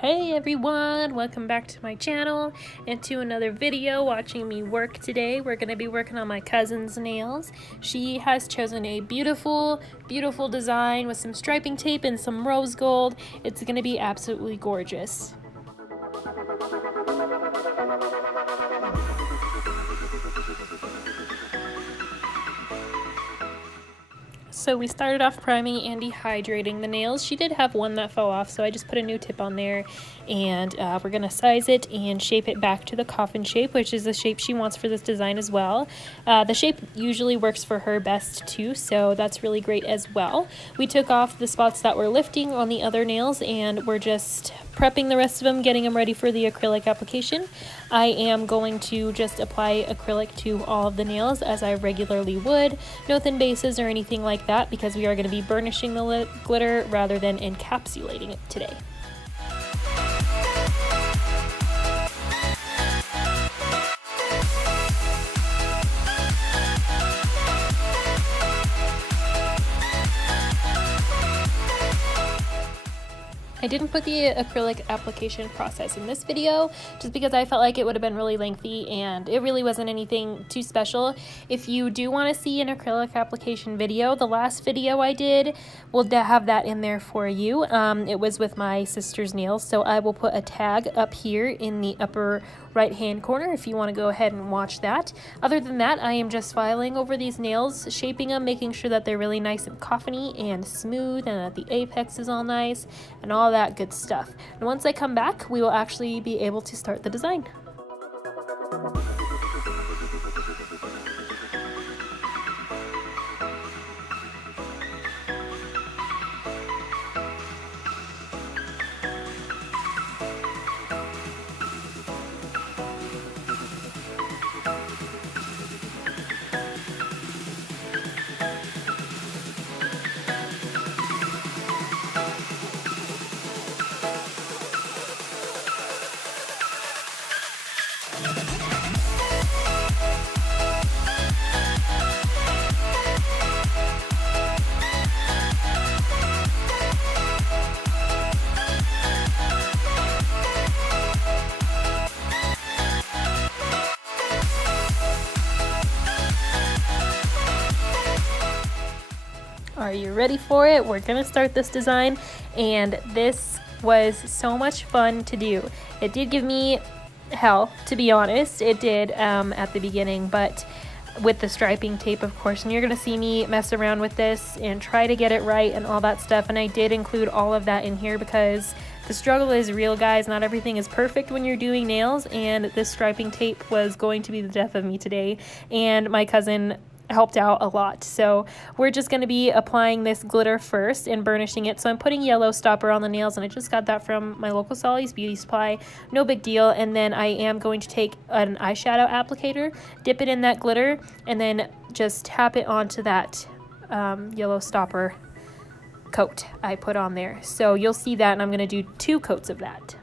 Hey everyone, welcome back to my channel and to another video watching me work today. We're going to be working on my cousin's nails. She has chosen a beautiful design with some striping tape and some rose gold. It's going to be absolutely gorgeous. So we started off priming and dehydrating the nails. She did have one that fell off, so I just put a new tip on there, and we're gonna size it and shape it back to the coffin shape, which is the shape she wants for this design as well. The shape usually works for her best too, so that's really great as well. We took off the spots that were lifting on the other nails, and we're just prepping the rest of them, getting them ready for the acrylic application. I am going to just apply acrylic to all of the nails as I regularly would. No thin bases or anything like that, because we are going to be burnishing the glitter rather than encapsulating it today. I didn't put the acrylic application process in this video just because I felt like it would have been really lengthy and it really wasn't anything too special. If you do want to see an acrylic application video, the last video I did will have that in there for you. It was with my sister's nails, so I will put a tag up here in the upper right hand corner if you want to go ahead and watch that. Other than that, I am just filing over these nails, shaping them, making sure that they're really nice and coffiny and smooth and that the apex is all nice and all that good stuff. And once I come back, we will actually be able to start the design. Are you ready for it? We're gonna start this design, and this was so much fun to do. It did give me hell, to be honest. It did at the beginning, but with the striping tape, of course, and you're gonna see me mess around with this and try to get it right and all that stuff, and I did include all of that in here because the struggle is real, guys. Not everything is perfect when you're doing nails, and this striping tape was going to be the death of me today, and my cousin helped out a lot. So we're just going to be applying this glitter first and burnishing it. So I'm putting yellow stopper on the nails, and I just got that from my local Sally's Beauty Supply. No big deal. And then I am going to take an eyeshadow applicator, dip it in that glitter, and then just tap it onto that yellow stopper coat I put on there. So you'll see that, and I'm going to do 2 coats of that.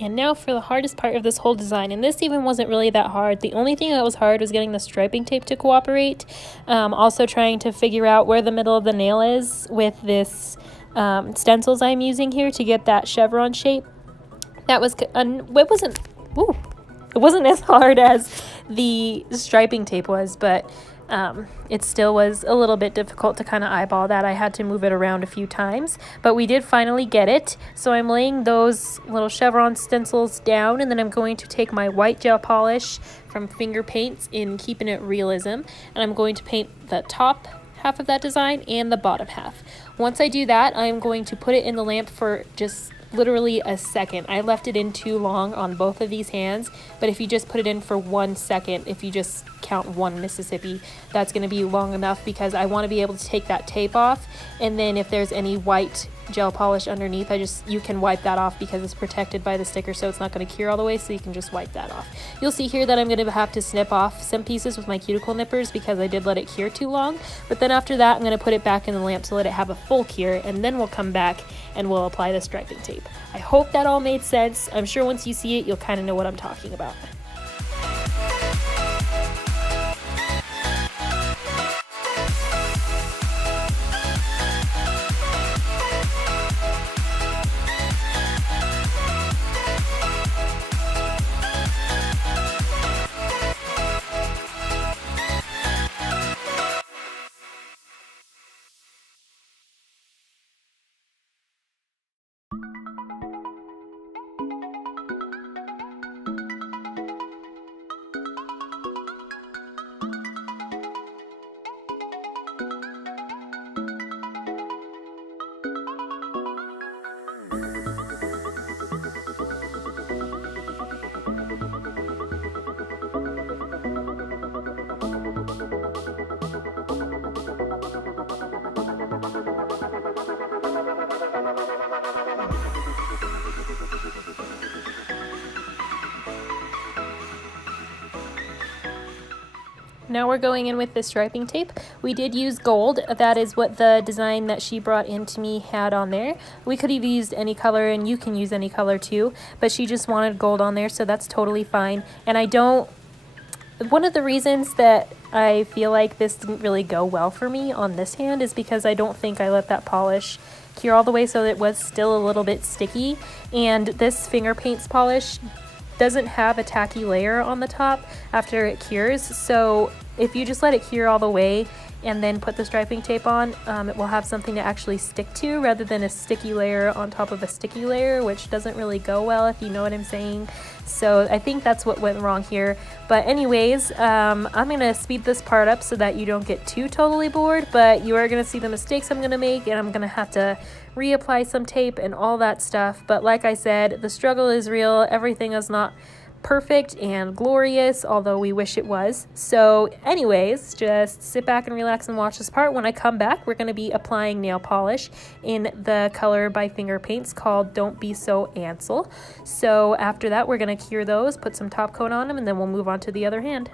And now for the hardest part of this whole design, and this even wasn't really that hard. The only thing that was hard was getting the striping tape to cooperate. Also trying to figure out where the middle of the nail is with this stencils I'm using here to get that chevron shape. That was, it wasn't as hard as the striping tape was, but it still was a little bit difficult to kind of eyeball that. I had to move it around a few times, but we did finally get it. So I'm laying those little chevron stencils down, and then I'm going to take my white gel polish from Finger Paints in Keepin It Realism, and I'm going to paint the top half of that design and the bottom half. Once I do that, I'm going to put it in the lamp for just literally a second. I left it in too long on both of these hands, but if you just put it in for 1 second, if you just count 1 Mississippi, that's going to be long enough, because I want to be able to take that tape off, and then if there's any white gel polish underneath, you can wipe that off because it's protected by the sticker, so it's not going to cure all the way, so you can just wipe that off. You'll see here that I'm going to have to snip off some pieces with my cuticle nippers because I did let it cure too long, but then after that I'm going to put it back in the lamp to let it have a full cure, and then we'll come back and we'll apply the striping tape. I hope that all made sense. I'm sure once you see it, you'll kind of know what I'm talking about. Now we're going in with the striping tape. We did use gold. That is what the design that she brought into me had on there. We could have used any color, and you can use any color too, but she just wanted gold on there, so that's totally fine. And one of the reasons that I feel like this didn't really go well for me on this hand is because I don't think I let that polish cure all the way, so it was still a little bit sticky. And this Finger Paints polish doesn't have a tacky layer on the top after it cures, so if you just let it cure all the way and then put the striping tape on, it will have something to actually stick to rather than a sticky layer on top of a sticky layer, which doesn't really go well, if you know what I'm saying. So I think that's what went wrong here. But anyways, I'm gonna speed this part up so that you don't get too totally bored, but you are gonna see the mistakes I'm gonna make, and I'm gonna have to reapply some tape and all that stuff. But like I said, the struggle is real. Everything is not perfect and glorious, although we wish it was. So anyways, just sit back and relax and watch this part. When I come back, we're going to be applying nail polish in the color by Finger Paints called Don't Be So Ansel. So after that, we're going to cure those, put some top coat on them, and then we'll move on to the other hand.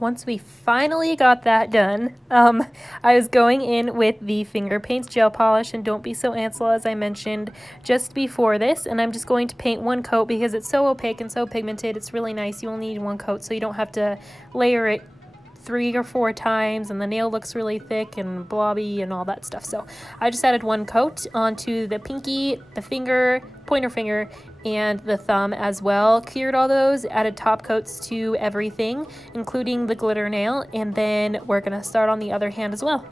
once we finally got that done, I was going in with the finger paints gel polish, and don't be so Ansel, as I mentioned just before this, and I'm just going to paint one coat because it's so opaque and so pigmented. It's really nice. You only need one coat, so you don't have to layer it 3 or 4 times, and the nail looks really thick and blobby and all that stuff. So I just added one coat onto the pinky, the finger, pointer finger, and the thumb as well. Cured all those, added top coats to everything, including the glitter nail, and then we're gonna start on the other hand as well.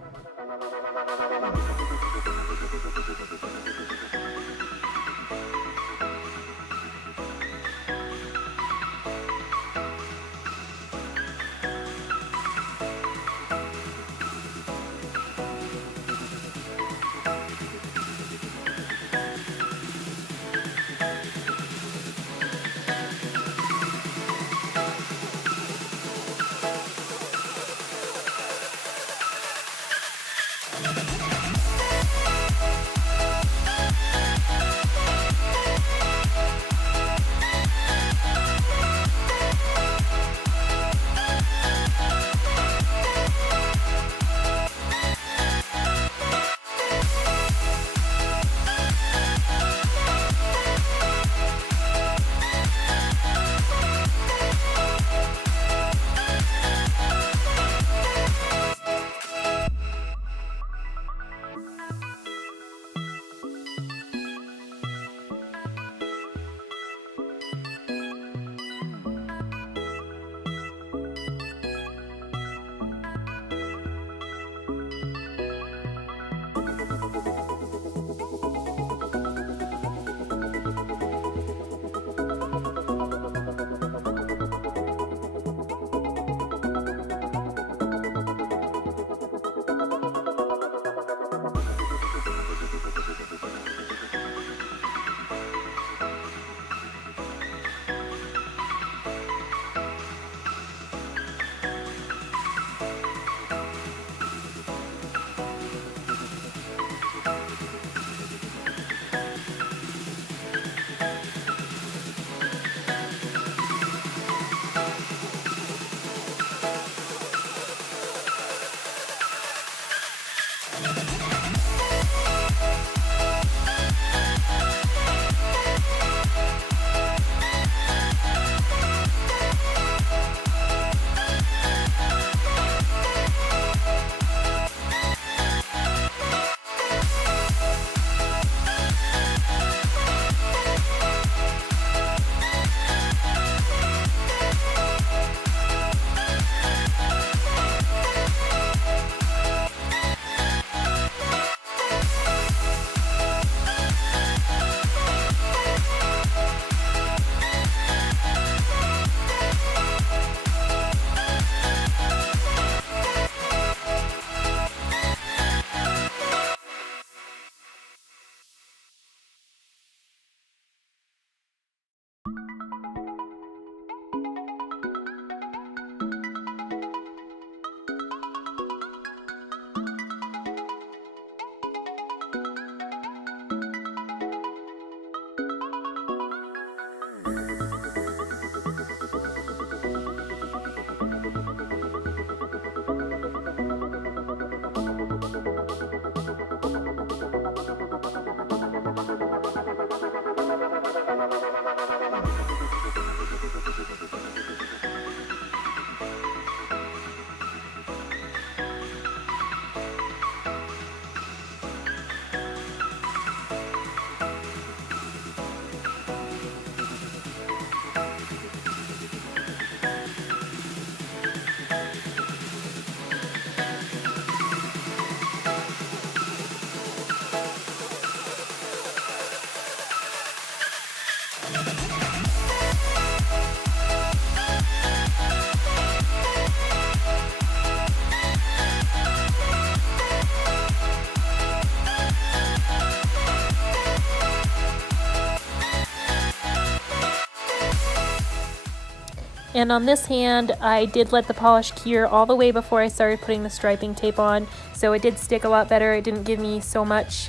And on this hand, I did let the polish cure all the way before I started putting the striping tape on, so it did stick a lot better. It didn't give me so much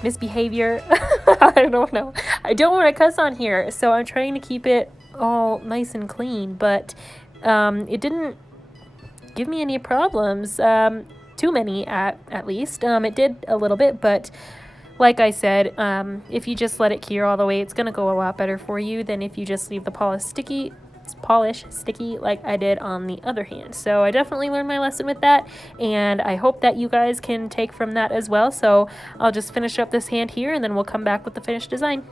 misbehavior. I don't know. I don't want to cuss on here, so I'm trying to keep it all nice and clean, but It didn't give me any problems, too many at least. It did a little bit, but like I said, if you just let it cure all the way, it's going to go a lot better for you than if you just leave the polish sticky like I did on the other hand. So I definitely learned my lesson with that, and I hope that you guys can take from that as well. So I'll just finish up this hand here, and then we'll come back with the finished design.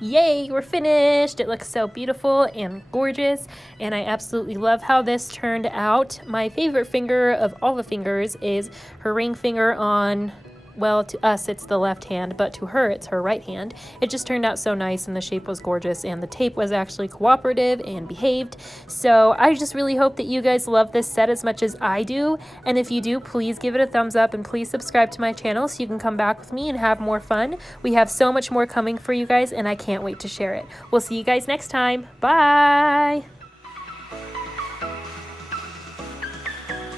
Yay, we're finished! It looks so beautiful and gorgeous, and I absolutely love how this turned out. My favorite finger of all the fingers is her ring finger on, well, to us it's the left hand, but to her it's her right hand. It just turned out so nice, and the shape was gorgeous, and the tape was actually cooperative and behaved. So I just really hope that you guys love this set as much as I do, and if you do, please give it a thumbs up and please subscribe to my channel so you can come back with me and have more fun. We have so much more coming for you guys, and I can't wait to share it. We'll see you guys next time. Bye!